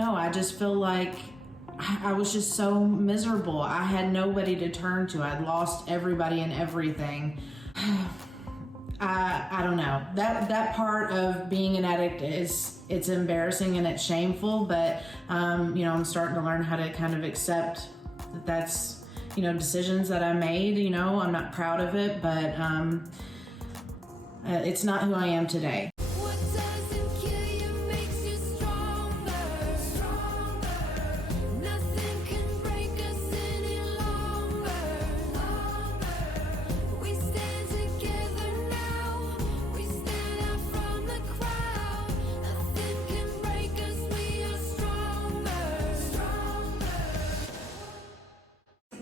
know. I just feel like I was just so miserable. I had nobody to turn to. I'd lost everybody and everything. I don't know. That part of being an addict it's embarrassing and it's shameful, but I'm starting to learn how to kind of accept that that's decisions that I made. I'm not proud of it, but it's not who I am today.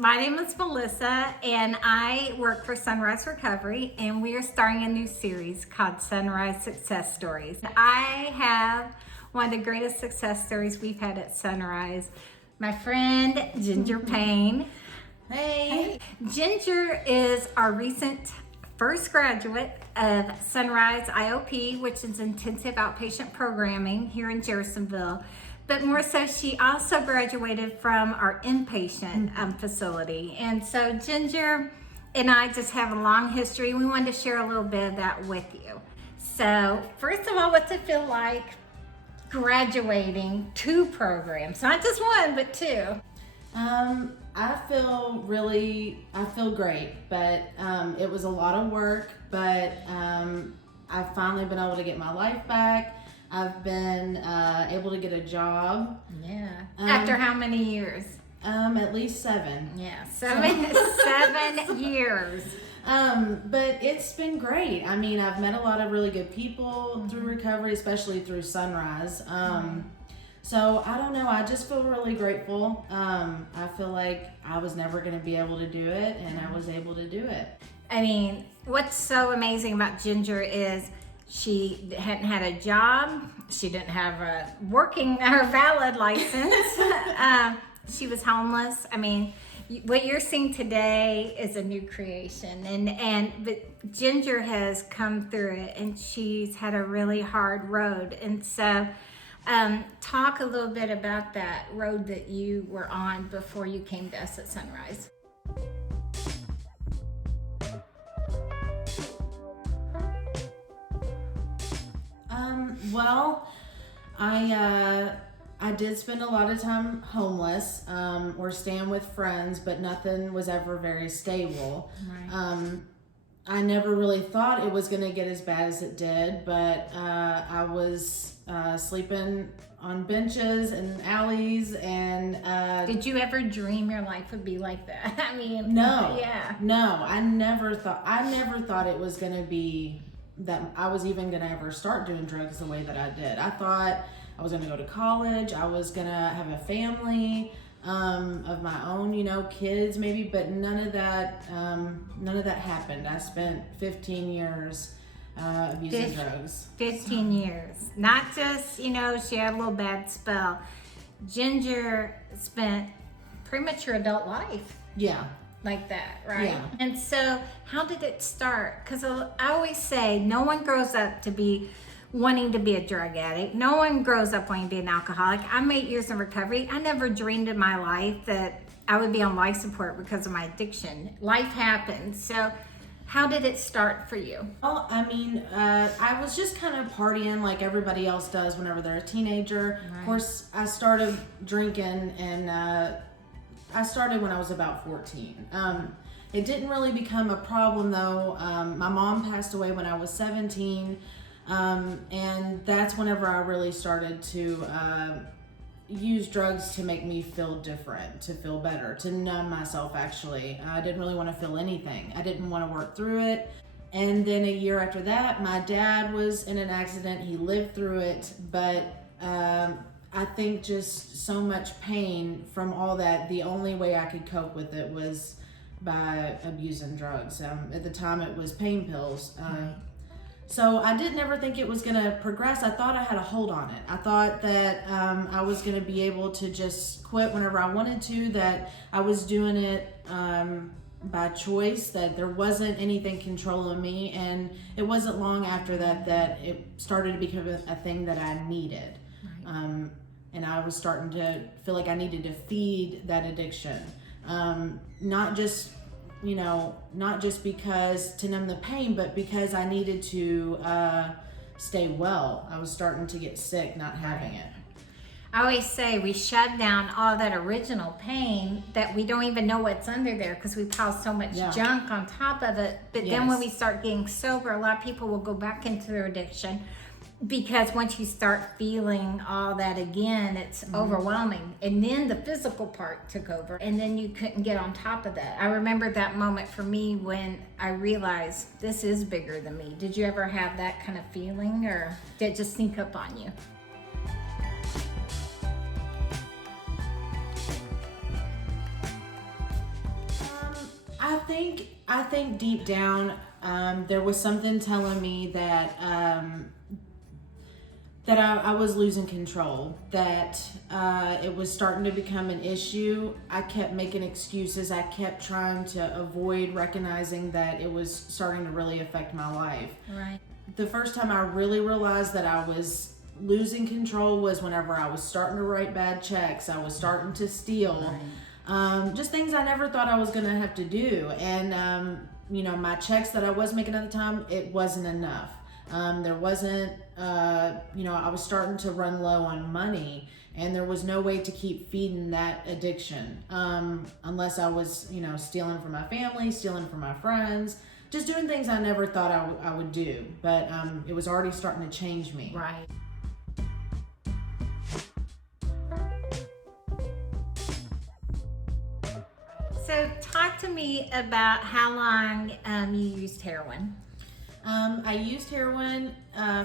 My name is Melissa, and I work for Sunrise Recovery, and we are starting a new series called Sunrise Success Stories. I have one of the greatest success stories we've had at Sunrise. My friend, Ginger Payne. Hey. Ginger is our recent first graduate of Sunrise IOP, which is intensive outpatient programming here in Jeffersonville. But more so, she also graduated from our inpatient facility. And so Ginger and I just have a long history. We wanted to share a little bit of that with you. So first of all, what's it feel like graduating 2 programs? Not just 1, but 2. I feel great, but it was a lot of work, but I've finally been able to get my life back. I've been able to get a job. Yeah. After how many years? At least 7. Yeah, 7 years. But it's been great. I mean, I've met a lot of really good people through recovery, especially through Sunrise. So I don't know, I just feel really grateful. I feel like I was never gonna be able to do it, and I was able to do it. I mean, what's so amazing about Ginger is she hadn't had a job. She didn't have a valid license. She was homeless. I mean, what you're seeing today is a new creation, but Ginger has come through it, and she's had a really hard road. And so, talk a little bit about that road that you were on before you came to us at Sunrise. Well, I did spend a lot of time homeless, or staying with friends, but nothing was ever very stable. Right. I never really thought it was gonna get as bad as it did, but I was sleeping on benches and alleys, and did you ever dream your life would be like that? I mean, no, yeah, no, I never thought it was gonna be that I was even gonna ever start doing drugs the way that I did. I thought I was gonna go to college, I was gonna have a family of my own, kids maybe, but none of that happened. I spent 15 years abusing drugs. 15 years. Not just, she had a little bad spell. Ginger spent pretty much her adult life. Yeah. Like that, right? Yeah. And so how did it start? Because I always say no one grows up to be wanting to be a drug addict. No one grows up wanting to be an alcoholic. I'm 8 years in recovery. I never dreamed in my life that I would be on life support because of my addiction. Life happened. So how did it start for you? Well, I mean, I was just kind of partying like everybody else does whenever they're a teenager. Right. Of course, I started drinking, and I started when I was about 14. It didn't really become a problem though. My mom passed away when I was 17, and that's whenever I really started to use drugs to make me feel different, to feel better, to numb myself actually. I didn't really want to feel anything. I didn't want to work through it. And then a year after that, my dad was in an accident. He lived through it, but I think just so much pain from all that, the only way I could cope with it was by abusing drugs. At the time it was pain pills. So I didn't ever think it was gonna progress. I thought I had a hold on it. I thought that I was gonna be able to just quit whenever I wanted to, that I was doing it by choice, that there wasn't anything controlling me. And it wasn't long after that that it started to become a thing that I needed. Right. and I was starting to feel like I needed to feed that addiction. Not just because to numb the pain, but because I needed to stay well. I was starting to get sick not having it. I always say we shut down all that original pain that we don't even know what's under there because we pile so much junk on top of it. But then when we start getting sober, a lot of people will go back into their addiction because once you start feeling all that again, it's overwhelming. And then the physical part took over, and then you couldn't get on top of that. I remember that moment for me when I realized this is bigger than me. Did you ever have that kind of feeling, or did it just sneak up on you? I think deep down, there was something telling me that I was losing control, that it was starting to become an issue. I kept making excuses. I kept trying to avoid recognizing that it was starting to really affect my life. Right. The first time I really realized that I was losing control was whenever I was starting to write bad checks. I was starting to steal. Right. Just things I never thought I was going to have to do. And, my checks that I was making at the time, it wasn't enough. There wasn't, I was starting to run low on money, and there was no way to keep feeding that addiction. Unless I was, stealing from my family, stealing from my friends, just doing things I never thought I would do. But it was already starting to change me. Right. So talk to me about how long you used heroin. I used heroin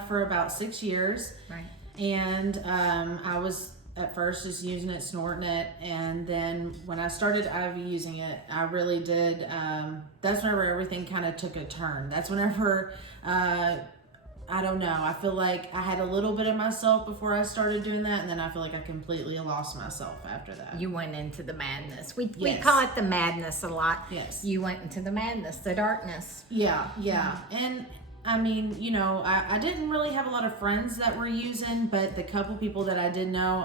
for about 6 years. Right. And I was at first just using it, snorting it. And then when I started IV using it, I really did. That's whenever everything kind of took a turn. That's whenever, I don't know. I feel like I had a little bit of myself before I started doing that, and then I feel like I completely lost myself after that. You went into the madness. We call it the madness a lot. Yes. You went into the madness, the darkness. Yeah. And I mean, I didn't really have a lot of friends that were using, but the couple people that I did know,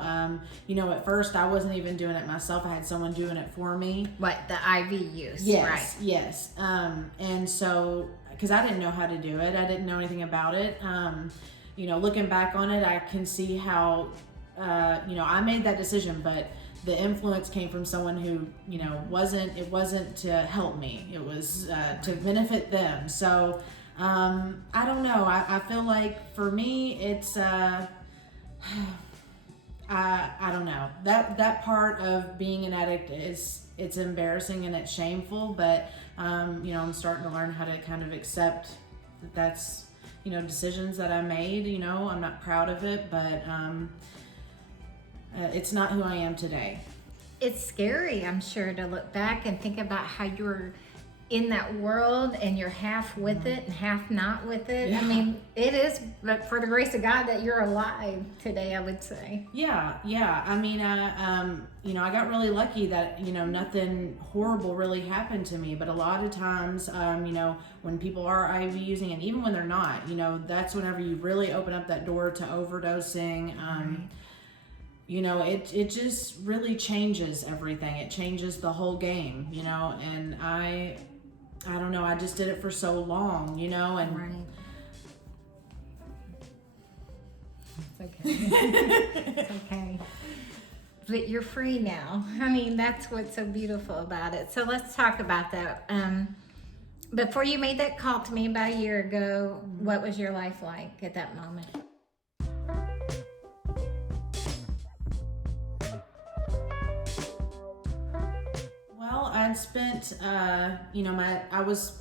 at first I wasn't even doing it myself. I had someone doing it for me. What, the IV use? Yes, right. Yes. And so, because I didn't know how to do it, I didn't know anything about it. Looking back on it, I can see how, I made that decision, but the influence came from someone who, it wasn't to help me. It was to benefit them. So, I don't know. I feel like for me, it's, I don't know. That part of being an addict it's embarrassing and it's shameful, but, I'm starting to learn how to kind of accept that that's, decisions that I made. I'm not proud of it, but, it's not who I am today. It's scary, I'm sure, to look back and think about how you're in that world and you're half with it and half not with it. Yeah. I mean, it is, but for the grace of God that you're alive today, I would say. Yeah. I mean, I got really lucky that, nothing horrible really happened to me. But a lot of times, when people are IV using, and even when they're not, that's whenever you really open up that door to overdosing. Right. It just really changes everything. It changes the whole game, and I don't know, I just did it for so long, and Right. It's okay. It's okay. But you're free now. I mean, that's what's so beautiful about it. So let's talk about that. Before you made that call to me about a year ago, what was your life like at that moment? I'd spent, I was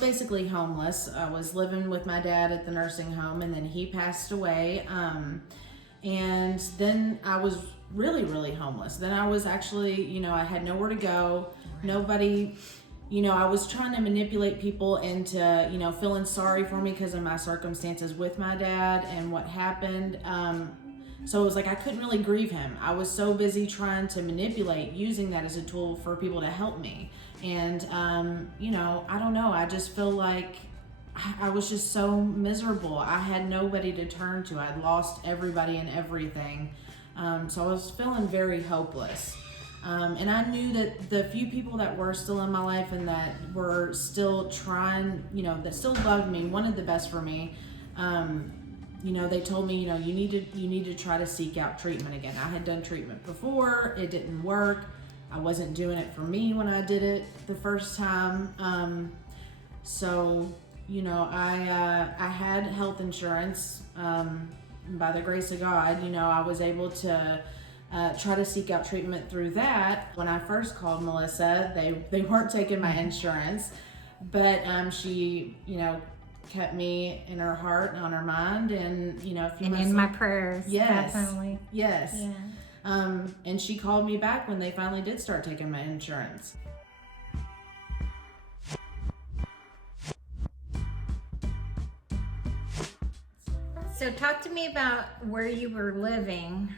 basically homeless. I was living with my dad at the nursing home, and then he passed away. And then I was really, really homeless. Then I was actually, I had nowhere to go. Nobody, I was trying to manipulate people into, feeling sorry for me because of my circumstances with my dad and what happened. So it was like I couldn't really grieve him. I was so busy trying to manipulate, using that as a tool for people to help me. And, I don't know. I just feel like I was just so miserable. I had nobody to turn to. I'd lost everybody and everything. So I was feeling very hopeless. And I knew that the few people that were still in my life and that were still trying, that still loved me, wanted the best for me, they told me, you need to try to seek out treatment again. I had done treatment before, it didn't work. I wasn't doing it for me when I did it the first time. So I had health insurance. By the grace of God, I was able to try to seek out treatment through that. When I first called Melissa, they weren't taking my insurance, but she, kept me in her heart and on her mind, and a few months in my prayers. Yes, definitely. Yes. Yeah. And she called me back when they finally did start taking my insurance. So talk to me about where you were living,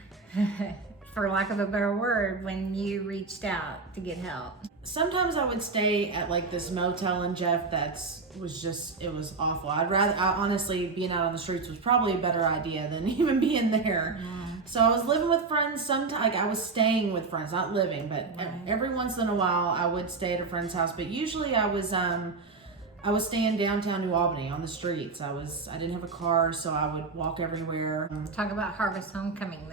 for lack of a better word, when you reached out to get help. Sometimes I would stay at like this motel in Jeff it was awful. Honestly, being out on the streets was probably a better idea than even being there. So I was living with friends sometimes. Like I was staying with friends, not living, but every once in a while I would stay at a friend's house. But usually I was staying downtown New Albany on the streets. I didn't have a car, so I would walk everywhere. Talk about Harvest Homecoming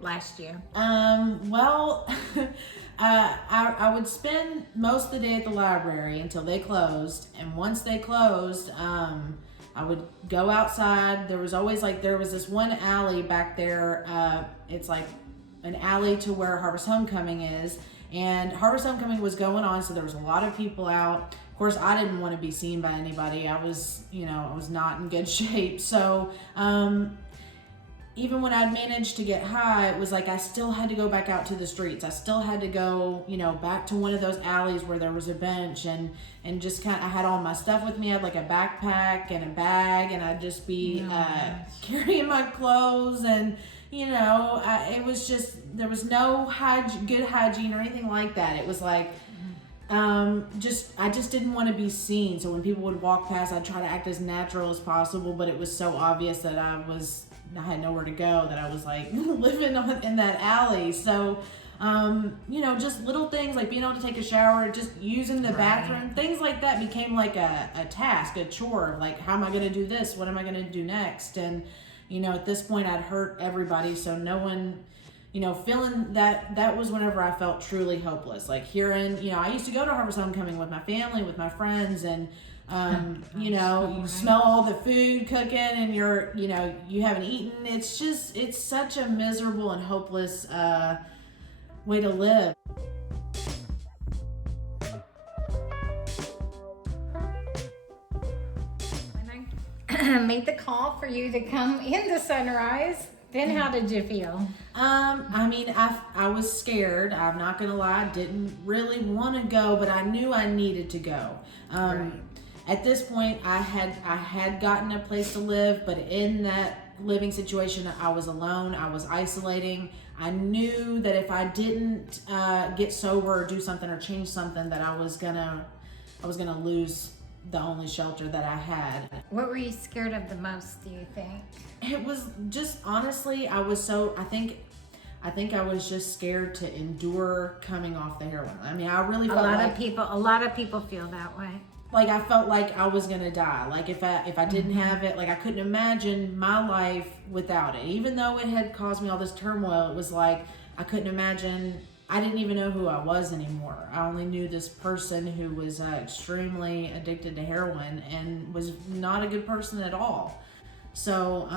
last year. Well, I would spend most of the day at the library until they closed. And once they closed, I would go outside. There was this one alley back there. It's like an alley to where Harvest Homecoming is. And Harvest Homecoming was going on, so there was a lot of people out. Of course, I didn't want to be seen by anybody. I was not in good shape. So, even when I'd managed to get high, it was like I still had to go back out to the streets. I still had to go, back to one of those alleys where there was a bench and just I had all my stuff with me. I had like a backpack and a bag, and I'd just be carrying my clothes, and it was just, there was no good hygiene or anything like that. It was like, I just didn't want to be seen. So when people would walk past, I'd try to act as natural as possible, but it was so obvious that I had nowhere to go, that I was like living in that alley. So, just little things like being able to take a shower, just using the bathroom, things like that became like a task, a chore. Like, how am I going to do this? What am I going to do next? And, at this point I'd hurt everybody. So no one, feeling that was whenever I felt truly hopeless. Like hearing, I used to go to Harvest Homecoming with my family, with my friends, and you smell all the food cooking, and you haven't eaten. It's such a miserable and hopeless way to live. When I made the call for you to come into Sunrise, then how did you feel? I was scared. I'm not gonna lie. I didn't really want to go, but I knew I needed to go. At this point, I had gotten a place to live, but in that living situation, I was alone. I was isolating. I knew that if I didn't get sober or do something or change something, that I was gonna lose the only shelter that I had. What were you scared of the most, do you think? It was just, honestly, I think I was just scared to endure coming off the heroin. I mean, I really felt a lot of people feel that way. Like I felt like I was gonna die. Like if I didn't have it, like I couldn't imagine my life without it. Even though it had caused me all this turmoil, it was like I couldn't imagine. I didn't even know who I was anymore. I only knew this person who was extremely addicted to heroin and was not a good person at all. So,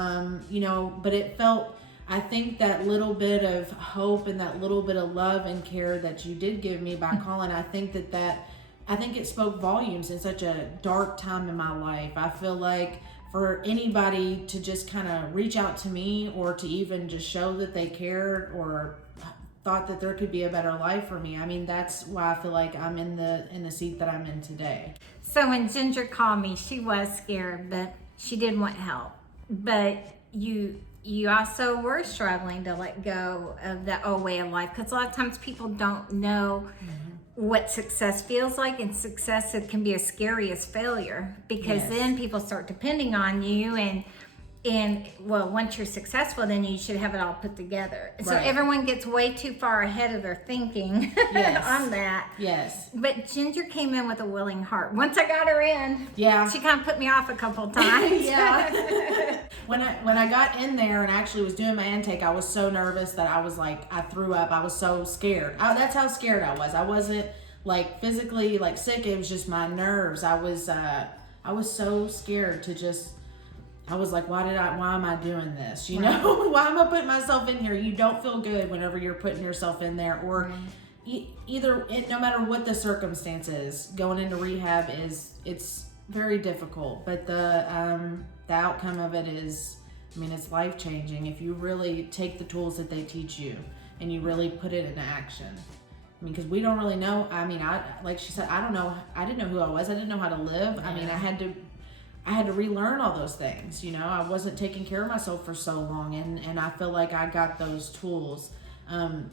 but it felt, I think that little bit of hope and that little bit of love and care that you did give me by calling, I think it spoke volumes in such a dark time in my life. I feel like for anybody to just kind of reach out to me, or to even just show that they cared or thought that there could be a better life for me. I mean, that's why I feel like I'm in the seat that I'm in today. So when Ginger called me, she was scared, but she did want help. But you also were struggling to let go of that old way of life, because a lot of times people don't know what success feels like, and success, it can be as scary as failure, because then people start depending on you, and And well, once you're successful, then you should have it all put together. So Right. everyone gets way too far ahead of their thinking Yes. on that. Yes. But Ginger came in with a willing heart. Once I got her in, Yeah. she kind of put me off a couple times. Yeah. When I got in there and actually was doing my intake, I was so nervous that I was like, I threw up. I was so scared. That's how scared I was. I wasn't like physically like sick. It was just my nerves. I was so scared to just. I was like, why am I doing this? You know, why am I putting myself in here? You don't feel good whenever you're putting yourself in there, or no matter what the circumstance is, going into rehab it's very difficult, but the outcome of it is, I mean, it's life changing if you really take the tools that they teach you and you really put it into action. I mean, because we don't really know. I mean, like she said, I don't know. I didn't know who I was. I didn't know how to live. I mean, I had to relearn all those things, you know. I wasn't taking care of myself for so long, and I feel like I got those tools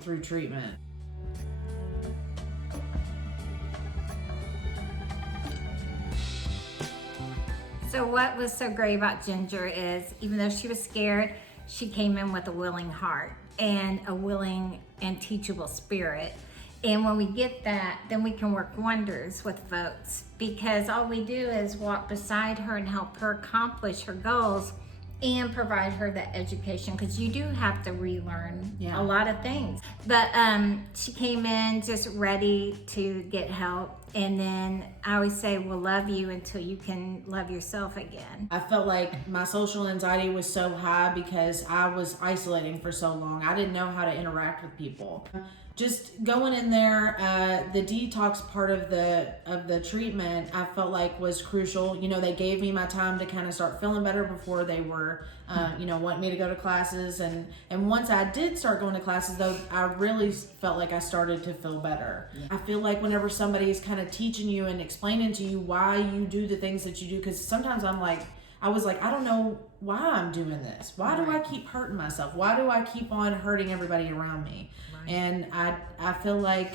through treatment. So what was so great about Ginger is, even though she was scared, she came in with a willing heart and a willing and teachable spirit. And when we get that, then we can work wonders with folks, because all we do is walk beside her and help her accomplish her goals and provide her the education, because you do have to relearn a lot of things. But she came in just ready to get help. And then I always say, we'll love you until you can love yourself again. I felt like my social anxiety was so high because I was isolating for so long. I didn't know how to interact with people. Just going in there, the detox part of the treatment, I felt like was crucial. You know, they gave me my time to kind of start feeling better before they were, wanting me to go to classes. And once I did start going to classes, though, I really felt like I started to feel better. Yeah. I feel like whenever somebody's kind of teaching you and explaining to you why you do the things that you do, because sometimes I was like, I don't know why I'm doing this. Why do I keep hurting myself? Why do I keep on hurting everybody around me? And I feel like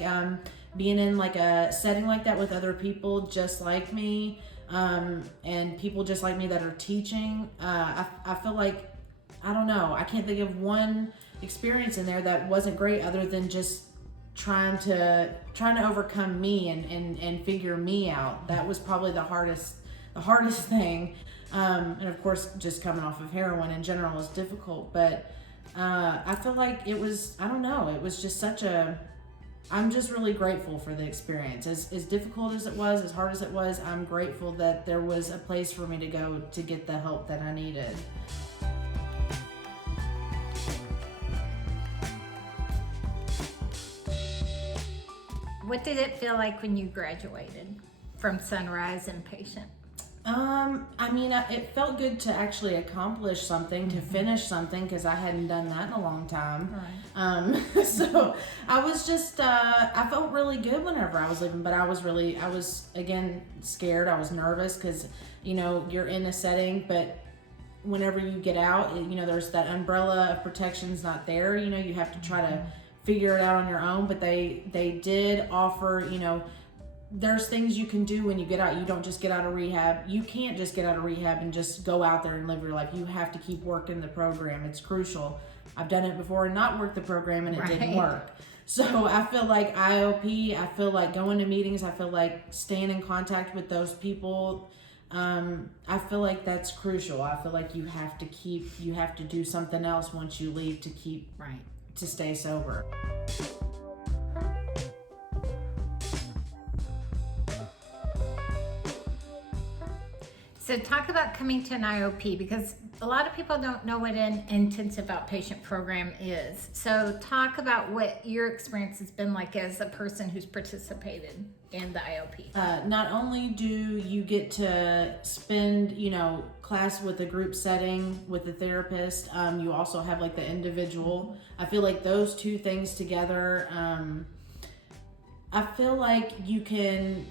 being in like a setting like that with other people just like me, and people just like me that are teaching, I feel like, I don't know, I can't think of one experience in there that wasn't great, other than just trying to overcome me and figure me out. That was probably the hardest thing. And of course, just coming off of heroin in general is difficult, but I feel like it was, I don't know, it was just I'm just really grateful for the experience. As difficult as it was, as hard as it was, I'm grateful that there was a place for me to go to get the help that I needed. What did it feel like when you graduated from Sunrise Inpatient? I mean, it felt good to actually accomplish something, to finish something, because I hadn't done that in a long time. Right. So I was just, I felt really good whenever I was leaving, but I was again scared. I was nervous because, you're in a setting, but whenever you get out, there's that umbrella of protection's not there. You have to try to figure it out on your own, but they did offer, there's things you can do when you get out. You don't just get out of rehab. You can't just get out of rehab and just go out there and live your life. You have to keep working the program. It's crucial. I've done it before and not worked the program, and it didn't work. So I feel like IOP, I feel like going to meetings, I feel like staying in contact with those people. I feel like that's crucial. I feel like you have to do something else once you leave to stay sober. So talk about coming to an IOP, because a lot of people don't know what an intensive outpatient program is. So talk about what your experience has been like as a person who's participated in the IOP. Not only do you get to spend, class with a group setting with a therapist, you also have like the individual. I feel like those two things together, I feel like you can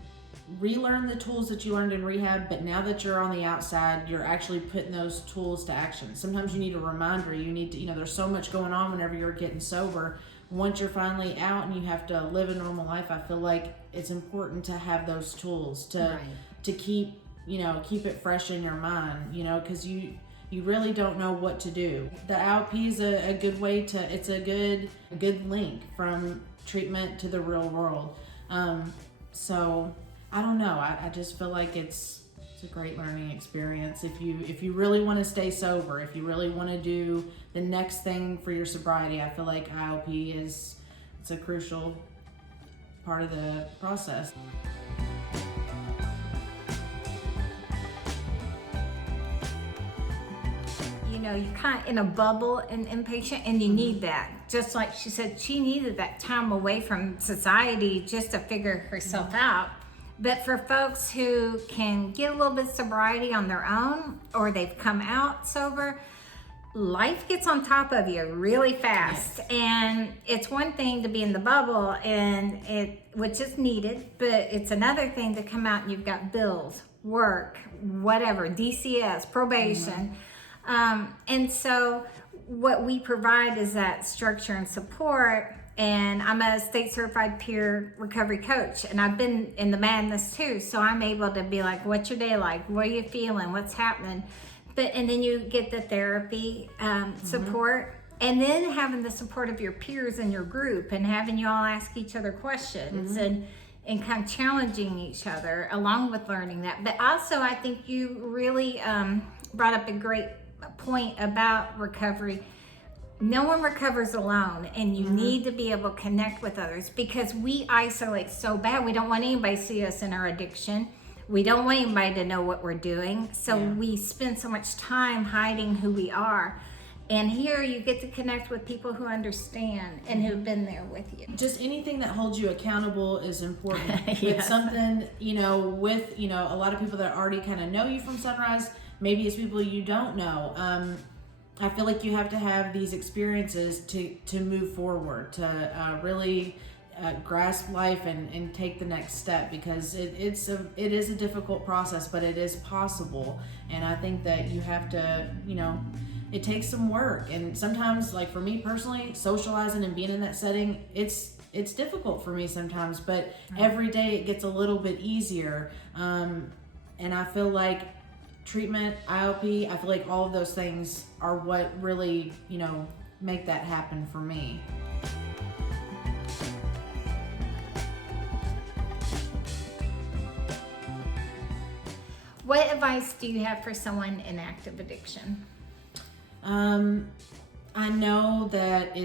relearn the tools that you learned in rehab, but now that you're on the outside, you're actually putting those tools to action. Sometimes you need a reminder. You need to, there's so much going on whenever you're getting sober. Once you're finally out and you have to live a normal life, I feel like it's important to have those tools to keep, keep it fresh in your mind, because you really don't know what to do. The IOP is a good way to, it's a good link from treatment to the real world. So I don't know, I just feel like it's a great learning experience. If you really want to stay sober, if you really want to do the next thing for your sobriety, I feel like IOP it's a crucial part of the process. You know, you're kind of in a bubble in inpatient, and you need that. Just like she said, she needed that time away from society just to figure herself out. But for folks who can get a little bit of sobriety on their own, or they've come out sober, life gets on top of you really fast. Yes. And it's one thing to be in the bubble, which is needed, but it's another thing to come out and you've got bills, work, whatever, DCS, probation. And so what we provide is that structure and support. And I'm a state certified peer recovery coach, and I've been in the madness too. So I'm able to be like, what's your day like? What are you feeling? What's happening? And then you get the therapy support, and then having the support of your peers in your group, and having you all ask each other questions, and kind of challenging each other along with learning that. But also, I think you really brought up a great point about recovery. No one recovers alone, and you need to be able to connect with others, because we isolate so bad. We don't want anybody to see us in our addiction. We don't want anybody to know what we're doing. So we spend so much time hiding who we are. And here you get to connect with people who understand and who've been there with you. Just anything that holds you accountable is important. It's something, with, a lot of people that already kind of know you from Sunrise, maybe it's people you don't know. I feel like you have to have these experiences to move forward, to really grasp life and take the next step, because it is a difficult process, but it is possible. And I think that you have to, it takes some work. And sometimes, like for me personally, socializing and being in that setting, it's difficult for me sometimes, but every day it gets a little bit easier. And I feel like treatment, IOP, I feel like all of those things are what really, make that happen for me. What advice do you have for someone in active addiction? I know that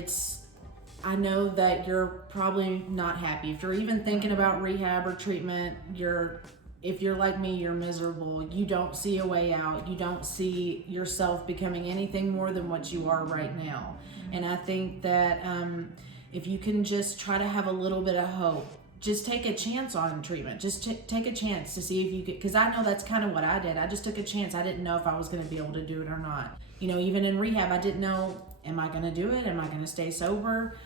you're probably not happy. If you're even thinking about rehab or treatment, if you're like me, you're miserable. You don't see a way out. You don't see yourself becoming anything more than what you are right now. And I think that if you can just try to have a little bit of hope, just take a chance on treatment. Just take a chance to see if you could, because I know that's kind of what I did. I just took a chance. I didn't know if I was going to be able to do it or not. Even in rehab, I didn't know, am I going to do it? Am I going to stay sober?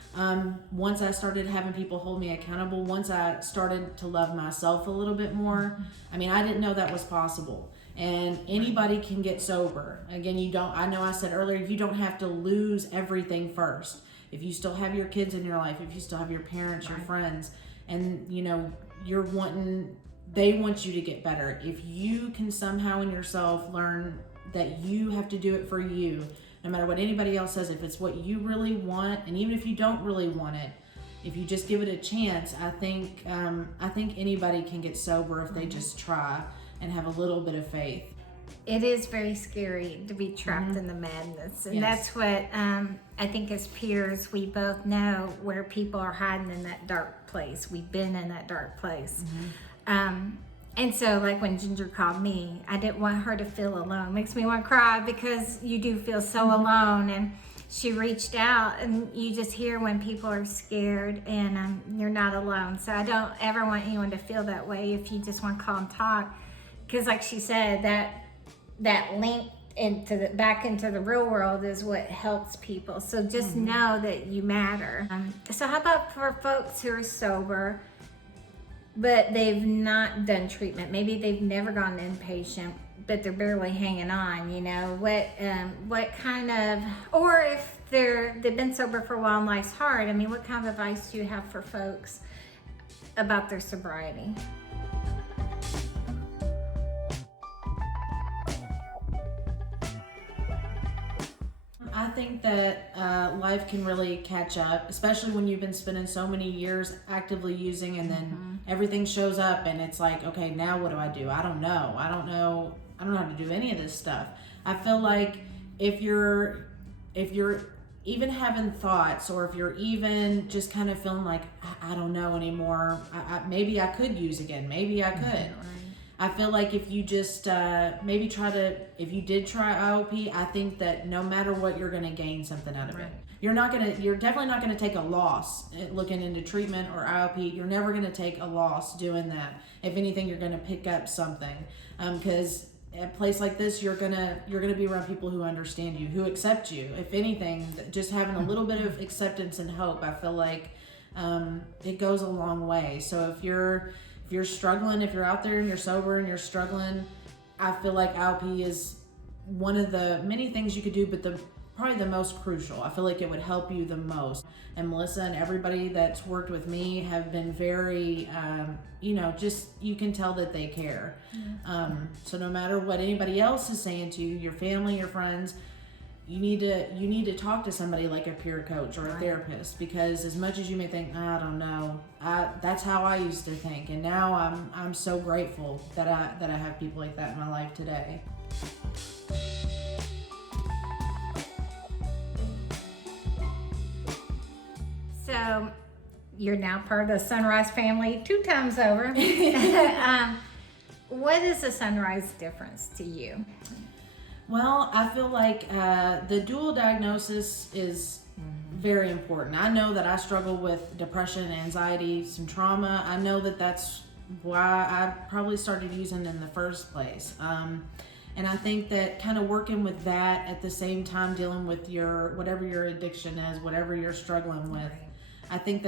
Once I started having people hold me accountable, once I started to love myself a little bit more, I didn't know that was possible. And anybody can get sober. Again, I know I said earlier, you don't have to lose everything first. If you still have your kids in your life, if you still have your parents, your friends, and they want you to get better. If you can somehow in yourself learn that you have to do it for you, no matter what anybody else says, if it's what you really want, and even if you don't really want it, if you just give it a chance, I think anybody can get sober if they just try and have a little bit of faith. It is very scary to be trapped in the madness, and that's what I think as peers we both know, where people are hiding in that dark place. We've been in that dark place. And so, like when Ginger called me, I didn't want her to feel alone. It makes me want to cry, because you do feel so alone. And she reached out, and you just hear when people are scared, and you're not alone. So I don't ever want anyone to feel that way if you just want to call and talk. Because like she said, that link back into the real world is what helps people. So just know that you matter. So how about for folks who are sober, but they've not done treatment? Maybe they've never gone inpatient, but they're barely hanging on. What kind of, or if they've been sober for a while and life's hard, what kind of advice do you have for folks about their sobriety? I think that life can really catch up, especially when you've been spending so many years actively using, and then everything shows up and it's like, okay, now what do? I don't know how to do any of this stuff. I feel like if you're even having thoughts, or if you're even just kind of feeling like, I don't know anymore, maybe I could use again, maybe I could. Right. I feel like if you just if you did try IOP, I think that no matter what, you're going to gain something out of it. You're definitely not going to take a loss looking into treatment or IOP. You're never going to take a loss doing that. If anything, you're going to pick up something, because at a place like this, you're gonna be around people who understand you, who accept you. If anything, just having a little bit of acceptance and hope, I feel like it goes a long way. So if you're struggling, if you're out there and you're sober and you're struggling, I feel like IOP is one of the many things you could do, but probably the most crucial. I feel like it would help you the most. And Melissa and everybody that's worked with me have been very, just, you can tell that they care. So no matter what anybody else is saying to you, your family, your friends, you need to talk to somebody like a peer coach or a therapist, because as much as you may think, I don't know, that's how I used to think, and now I'm so grateful that I have people like that in my life today. So you're now part of the Sunrise family 2 times over. What is the Sunrise difference to you? Well, I feel like the dual diagnosis is very important. I know that I struggle with depression, anxiety, some trauma. I know that that's why I probably started using in the first place. And I think that kind of working with that at the same time, dealing with whatever your addiction is, whatever you're struggling with, I think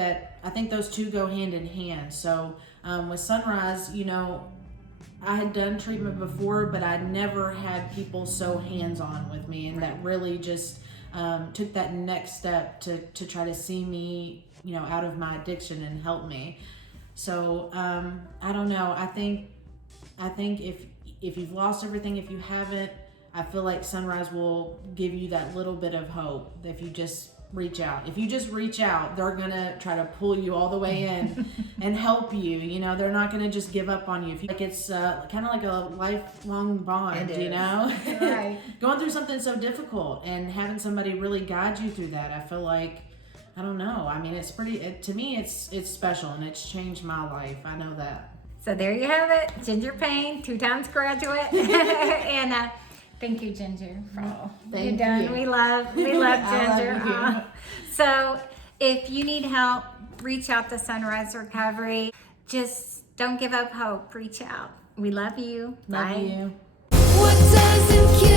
those two go hand in hand. So with Sunrise, I had done treatment before, but I never had people so hands-on with me, and that really just took that next step to try to see me, out of my addiction and help me. So I don't know. I think if you've lost everything, if you haven't, I feel like Sunrise will give you that little bit of hope if you just reach out. If you just reach out, they're gonna try to pull you all the way in and help you. They're not gonna just give up on you. It's kind of like a lifelong bond. Right. Going through something so difficult and having somebody really guide you through that, I feel like, I don't know. I mean, to me, it's special, and it's changed my life. I know that. So there you have it, Ginger Payne, 2 times graduate, and. Thank you, Ginger, for all you've done. You. We love Ginger. Love you. So if you need help, reach out to Sunrise Recovery. Just don't give up hope. Reach out. We love you. Love Bye. you. What doesn't kill